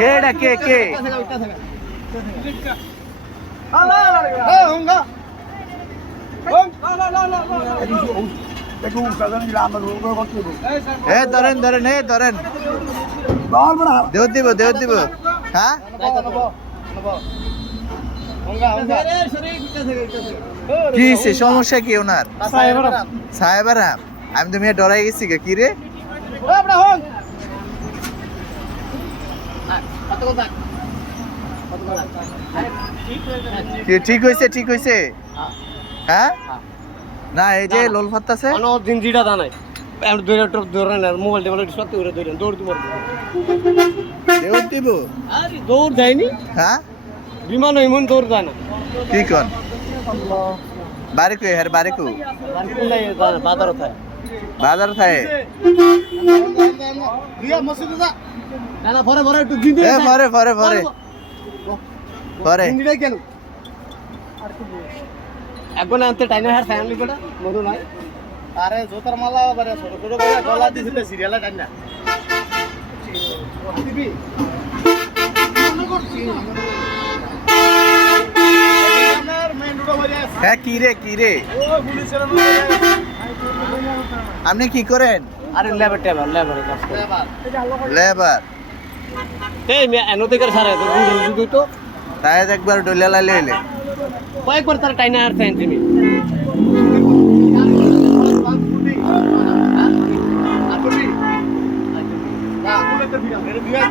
কে এটা কে কে? এ ধরেন ধরেন এ ধরেন। দেহ দিব দেহ দিব। হ্যাঁ? কি সমস্যা কি ওনার? সাহেবারা আমি তো মেয়ে ডরাই গেছি কি রে? ঠিক হয়েছে ঠিক হয়েছে হ্যাঁ? না এই যে লোল ফাত্তাছে জিনজিটা জানাই আমি দৌড়ে টপ দৌড়ে না মোবাইল টেবিল সত্যি করে দৌড়ে দিব আরে দৌড় হ্যাঁ? বিমান এমন দৌড় যায় না। কি বারিকু হের বারিকু। বাজার থাকে। বাজার থাকে? না না পরে পরে একটু জিনজি এ পরে পরে পরে পরে জিনজিটা কেন? এখন আনতে টাইনে হার ফ্যামিলি কোটা মরু নাই আরে জোতার মালা বারে ছোট ছোট করে গলা দিছিল সিরিয়ালে দিবি? হয়ে আছে হ্যাঁ কি রে কি রে? আপনি কি করেন? আরে লেবার টেবার লেবার কাজ করে। লেবার। এই মে এনো থেকে সারে তো গুড় দুধ তো। তাই একবার ডলিয়া লাইলে এলে। কয়েকবার তার টাইনে হার ফ্যান তুমি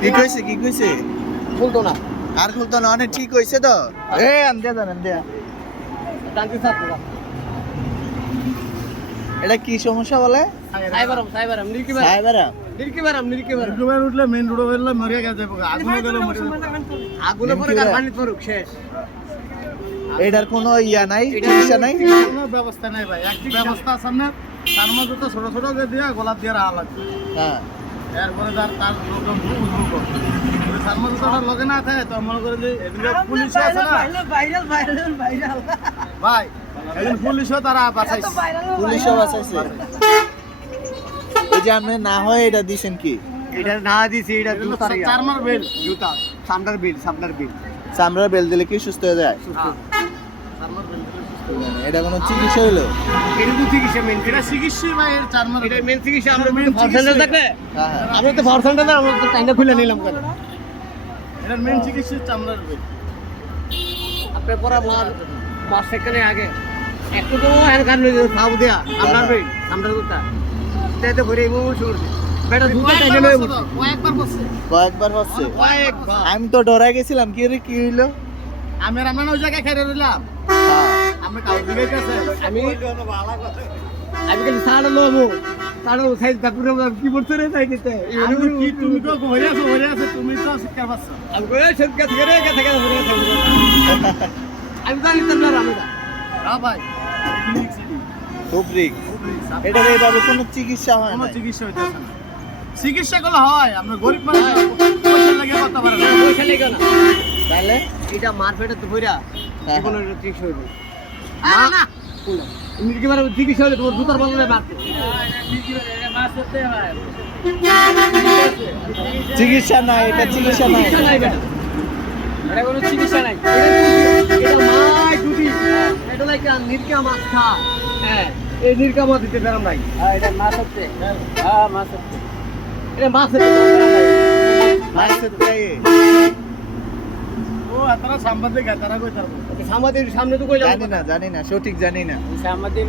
কি কইছে কি কইছে? বলতো না। আর খুলতো না অনেক ঠিক হইছে তো। এ আন্দে দেন আন্দে টানতে সাথ এটা কি সমস্যা বলে? সাইবারাম সাইবারাম নিরকি বারাম। সাহেবেরা নিরকি বারাম নিরকি বারাম। রুবের উঠলে মেন রোড হইলে মরিয়া গেছে আগুনে গেলে মরে আগুনে পরে কার পানি পড়ুক শেষ। এটার কোনো ইয়া নাই চিকিৎসা নাই? কোনো ব্যবস্থা নাই ভাই একটি ব্যবস্থা আছে না তার মধ্যে তো ছোট ছোট দিয়া গোলাপ দিয়ে রাখা লাগবে। হ্যাঁ। এরপরে তার তার লোকজন উদ্ভব তার মধ্যে তো ওটা লগে না থাকে তো মনে করে যে এদিকে পুলিশ আছে না। Viral viral viral. ভাই একজন পুলিশও তারা বাঁচাইছে। পুলিশও বাঁচাইছে। ওই যে আপনি না হয় এটা দিছেন কি? এটা না দিছি এটা চারমার বেল। জুতা সামনের বিল সামনের বিল। চামড়ার বেল দিলে কি সুস্থ হয়ে যায়? চারমার বেল দিলে সুস্থ যাবে। এটা কোনো চিকিৎসা এটা তো চিকিৎসা মেন এটা চিকিৎসা ভাই এর চারমার এটা মেন চিকিৎসা আমরা থাকলে হ্যাঁ হ্যাঁ। আমরা তো পার্সেন্টেজ আমরা তো টাইনা খুলে নিলাম কেন? এটার মেন চিকিৎসা চামড়ার বেল। আপনি মার মাস সেখানে আগে। একটু তো লই দিয়া। ভাই আমরা বেটা লই কয়েকবার কয়েকবার হচ্ছে কয়েকবার আমি তো ডরাই গেছিলাম কি রে কি হইল? আমি আমরা ওই জায়গায় খেয়ে রইলাম। হ্যাঁ। আমরা কাউ দিকে গেছে আমি আমি খালি সাড়ে লবো। সাড়ে সাইজ তারপরে কি বলছে রে তাই দিতে কি তুমি তো ঘরে আছো ঘরে আছো তুমি তো শিক্ষা পাচ্ছ। আমি করে কাছে কাছে করে আমি জানি তো না ভাই। খুব এটা এইভাবে কোনো চিকিৎসা হয় না চিকিৎসা হইতেছে না। চিকিৎসা করলে হয় আমরা গরিব মানুষ পয়সা লাগে করতে পারে না। পয়সা লেগে না। তাহলে এটা মারপেটে তো ভইরা হ্যাঁ। এটা চিকিৎসা হইব। আরে না। এমনি কি চিকিৎসা হলে তোমার জুতার বদলে মারতে চিকিৎসা নাই এটা চিকিৎসা নাই। চিকিৎসা নাই এটা এটা কোনো চিকিৎসা নাই। এটা এটা লাইক নিরকা মাছ খা হ্যাঁ এই নিরকা মাছ দিতে পারাম নাই। এটা মাছ হচ্ছে। হ্যাঁ মাছ হচ্ছে। এটা মাছ সাংবাদিক সামনে তো কইলাম জানি না জানি না সঠিক জানি না। সামাদের